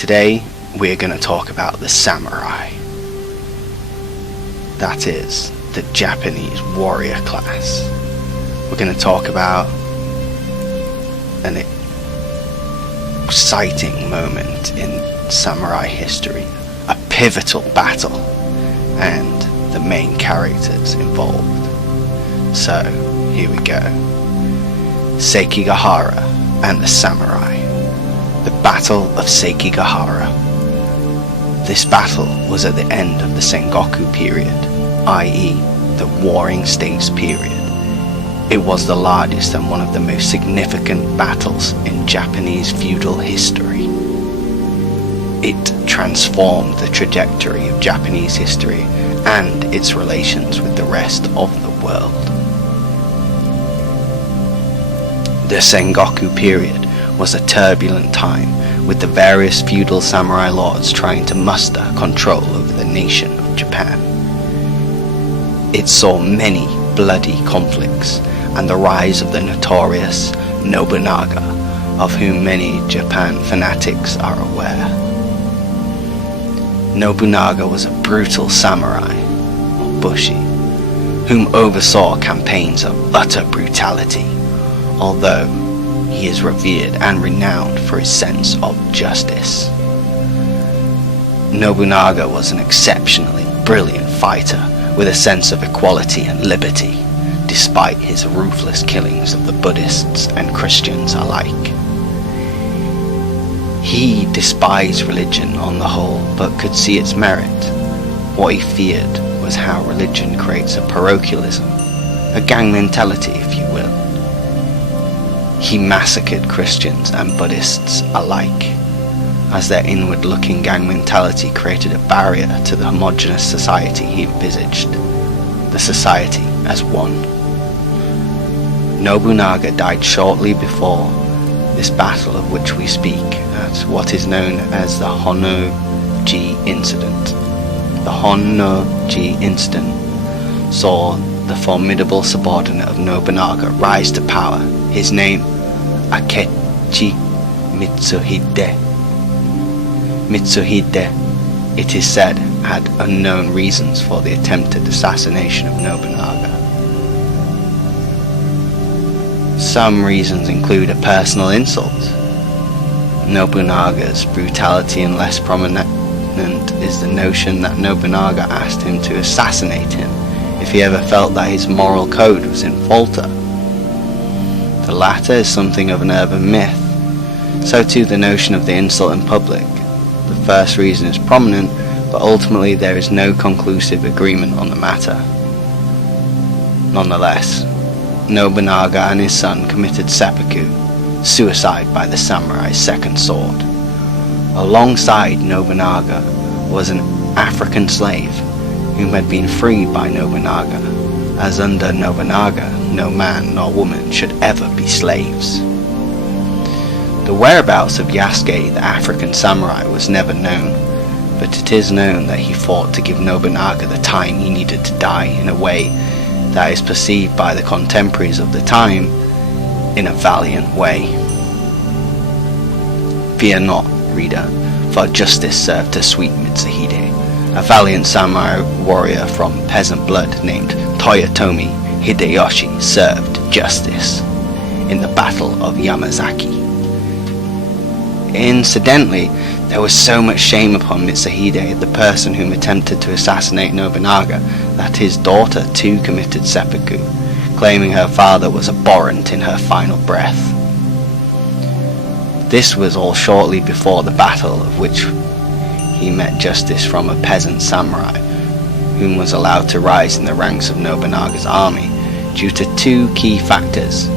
Today we're going to talk about the samurai. That is, the Japanese warrior class. We're going to talk about an exciting moment in samurai history, a pivotal battle, and the main characters involved. So, here we go. Sekigahara and the samurai. The Battle of Sekigahara. This battle was at the end of the Sengoku period, i.e. the Warring States period. It was the largest and one of the most significant battles in Japanese feudal history. It transformed the trajectory of Japanese history and its relations with the rest of the world. The Sengoku period was a turbulent time, with the various feudal samurai lords trying to muster control over the nation of Japan. It saw many bloody conflicts and the rise of the notorious Nobunaga, of whom many Japan fanatics are aware. Nobunaga was a brutal samurai, or bushi, whom oversaw campaigns of utter brutality, although he is revered and renowned for his sense of justice. Nobunaga was an exceptionally brilliant fighter with a sense of equality and liberty, despite his ruthless killings of the Buddhists and Christians alike. He despised religion on the whole, but could see its merit. What he feared was how religion creates a parochialism, a gang mentality if you will. He massacred Christians and Buddhists alike, as their inward-looking gang mentality created a barrier to the homogeneous society he envisaged, the society as one. Nobunaga died shortly before this battle of which we speak at what is known as the Honno-ji incident. The Honno-ji incident saw the formidable subordinate of Nobunaga rise to power, his name Akechi Mitsuhide. Mitsuhide, it is said, had unknown reasons for the attempted assassination of Nobunaga. Some reasons include a personal insult. Nobunaga's brutality, and less prominent is the notion that Nobunaga asked him to assassinate him if he ever felt that his moral code was in falter. The latter is something of an urban myth, so too the notion of the insult in public. The first reason is prominent, but ultimately there is no conclusive agreement on the matter. Nonetheless, Nobunaga and his son committed seppuku, suicide by the samurai's second sword. Alongside Nobunaga was an African slave whom had been freed by Nobunaga, as under Nobunaga no man nor woman should ever be slaves. The whereabouts of Yasuke, the African samurai, was never known, but it is known that he fought to give Nobunaga the time he needed to die in a way that is perceived by the contemporaries of the time in a valiant way. Fear not, reader, for justice served to sweet Mitsuhide, a valiant samurai warrior from peasant blood named Toyotomi Hideyoshi served justice in the Battle of Yamazaki. Incidentally, there was so much shame upon Mitsuhide, the person whom attempted to assassinate Nobunaga, that his daughter too committed seppuku, claiming her father was abhorrent in her final breath. This was all shortly before the battle, of which he met justice from a peasant samurai, whom was allowed to rise in the ranks of Nobunaga's army due to two key factors: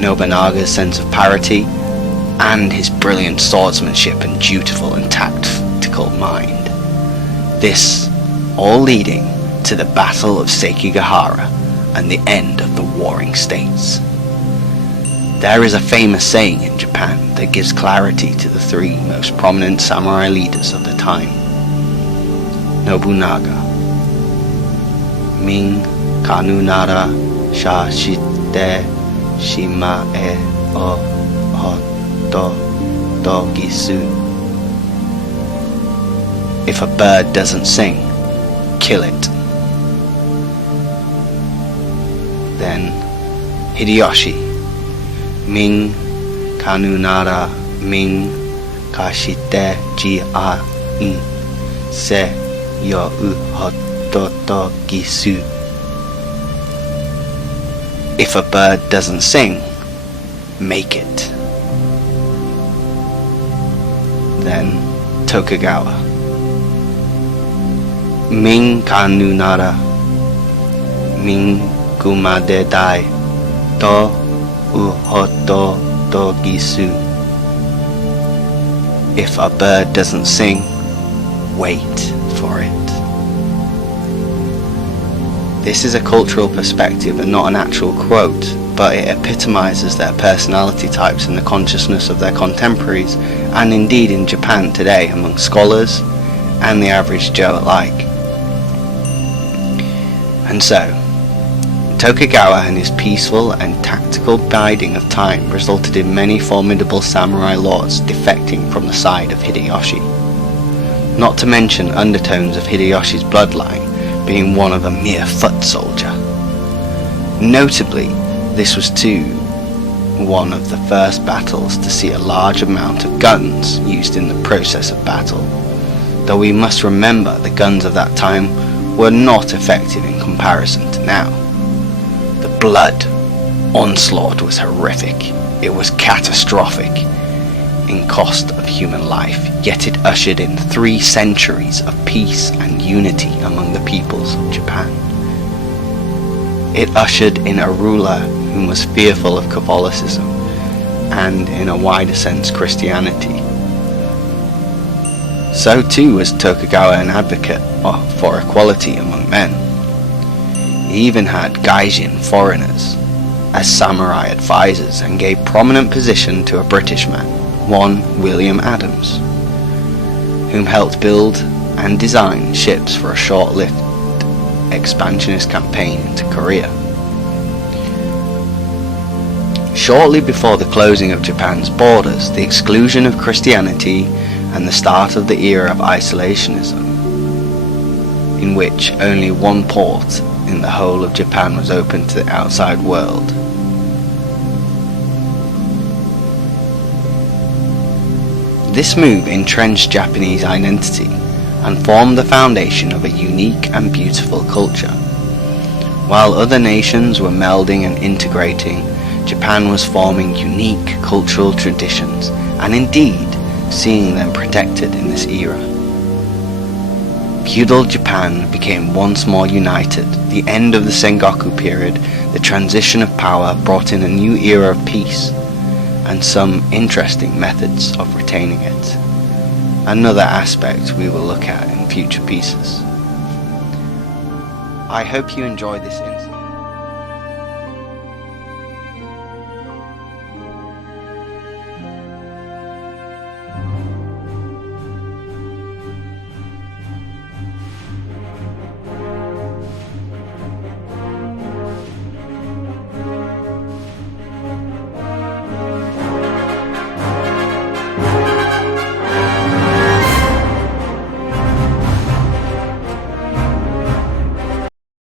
Nobunaga's sense of parity and his brilliant swordsmanship and dutiful and tactical mind. This all leading to the Battle of Sekigahara and the end of the Warring States. There is a famous saying in Japan that gives clarity to the three most prominent samurai leaders of the time. Nobunaga, Min kanu nara sha shite shimae o hoto dogisu. If a bird doesn't sing, kill it. Then Hideyoshi, Min kanu nara min kashite ji a in se yo u hototo gisu. If a bird doesn't sing, make it. Then Tokugawa, Min kanu nara min kumade dai to uhoto to gisu. If a bird doesn't sing, wait for it. This is a cultural perspective and not an actual quote, but it epitomizes their personality types in the consciousness of their contemporaries, and indeed in Japan today among scholars and the average Joe alike. And so, Tokugawa and his peaceful and tactical biding of time resulted in many formidable samurai lords defecting from the side of Hideyoshi. Not to mention undertones of Hideyoshi's bloodline being one of a mere foot soldier. Notably, this was too one of the first battles to see a large amount of guns used in the process of battle, though we must remember the guns of that time were not effective in comparison to now. The blood onslaught was horrific. It was catastrophic in cost of human life, yet it ushered in 3 centuries of peace and unity among the peoples of Japan. It ushered in a ruler who was fearful of Catholicism and, in a wider sense, Christianity. So too was Tokugawa an advocate for equality among men. He even had gaijin foreigners as samurai advisors and gave prominent position to a British man, one William Adams, whom helped build and design ships for a short-lived expansionist campaign into Korea. Shortly before the closing of Japan's borders, the exclusion of Christianity, and the start of the era of isolationism, in which only one port in the whole of Japan was open to the outside world. This move entrenched Japanese identity and formed the foundation of a unique and beautiful culture. While other nations were melding and integrating, Japan was forming unique cultural traditions and indeed seeing them protected in this era. Feudal Japan became once more united. The end of the Sengoku period, the transition of power, brought in a new era of peace and some interesting methods of retaining it. Another aspect we will look at in future pieces. I hope you enjoyed this